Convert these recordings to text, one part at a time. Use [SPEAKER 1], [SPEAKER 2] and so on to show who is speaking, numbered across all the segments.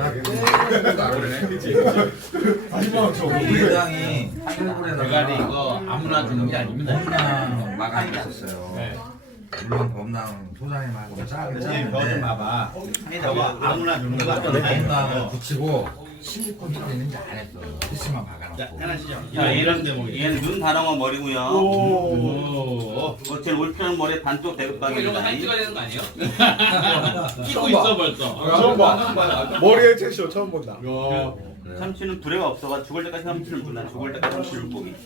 [SPEAKER 1] 회장이 대가리 이거 아무나 주는 게 아닙니다.
[SPEAKER 2] 범랑 마감이 있었어요. 물론 범랑 소장님하고 짜게 짰는데
[SPEAKER 1] 봐봐. 저거 아무나 주는 거
[SPEAKER 2] 범랑을 붙이고 실리콘 있는지 안 했어. 피스만 박아놓고.
[SPEAKER 3] 야, 얘는 눈 다랑어 머리고요. 제일 올편한 머리에 반쪽 대급박입니다.
[SPEAKER 4] 이거 사진 찍어야 되는 거 아니에요?
[SPEAKER 5] 끼고 있어 벌써. 처음 봐. 머리에 채쇼 처음 본다.
[SPEAKER 3] 참치는 두레가 없어가 죽을 때까지 참치를 준다. 죽을 때까지 참치를 물고기.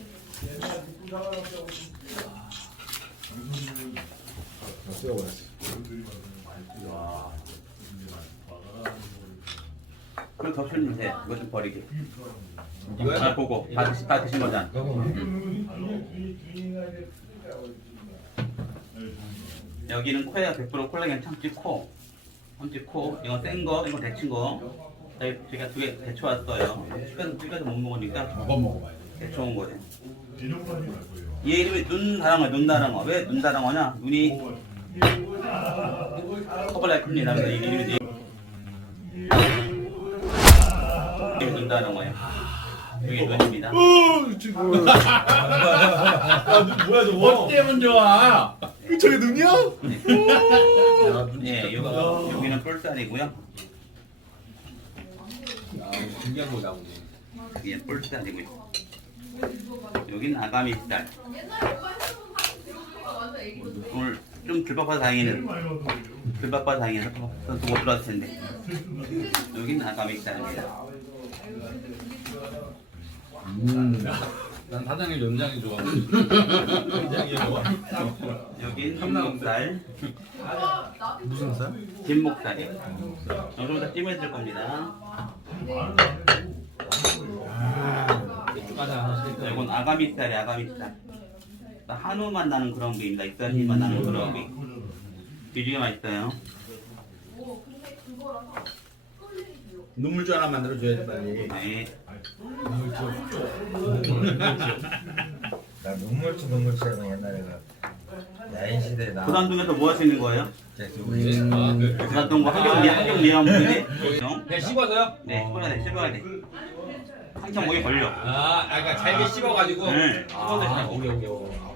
[SPEAKER 3] 그럼 덮쳐주면 돼. 이거 좀 버리게. 이거 잘 보고 다 드신 거잖아. 여기는 코에가 100% 콜라겐 참치 코. 참치 코. 이건 센 거, 이건 데친 거. 제가 두 개 데쳐왔어요. 집에서 못 먹으니까
[SPEAKER 1] 먹어봐야 돼.
[SPEAKER 3] 데쳐온 거예요. 얘 이름이 눈다랑어. 왜 눈다랑어냐? 눈이 커버라이 큽니다. 그래서 이 이름이 눈다랑어예요. 여기 눈입니다.
[SPEAKER 5] 뭐야 저거?
[SPEAKER 1] 뭐 때문 좋아?
[SPEAKER 5] 저게 눈이야?
[SPEAKER 3] 네, 여기는 뿔살이고요.
[SPEAKER 1] 신기한 거 나오네.
[SPEAKER 3] 여기는 뿔살이고요. 여기는 아가미살. 오늘 좀 들바빠 다행이네. 들바빠 다행이네. 또 두고 들어왔을 텐데. 여기는 아가미살입니다.
[SPEAKER 1] 난 사장님 연장이 좋아.
[SPEAKER 3] 여긴 흰목살.
[SPEAKER 2] 무슨 살?
[SPEAKER 3] 뒷목살이요. 좀 더 찜해줄 겁니다. 이건 아가미살이 아가미살. 한우만 나는 그런 부위입니다. 익살힘만 나는 그런 부위. 되게 맛있어요.
[SPEAKER 1] 눈물주 하나 만들어줘야지 빨리.
[SPEAKER 3] 네.
[SPEAKER 2] 나 눈물치는 옛날에 야인 시대에 나.
[SPEAKER 3] 부산동에서 뭐 하시는 거예요?
[SPEAKER 2] 음.
[SPEAKER 3] 부산동 뭐 한경 예한 분이네?
[SPEAKER 4] 그냥 씹어서요?
[SPEAKER 3] 네, 씹어야 돼. 한참 목에 걸려.
[SPEAKER 4] 그러니까 잘게 씹어가지고
[SPEAKER 3] 네.
[SPEAKER 4] 씹어서 그냥 오게.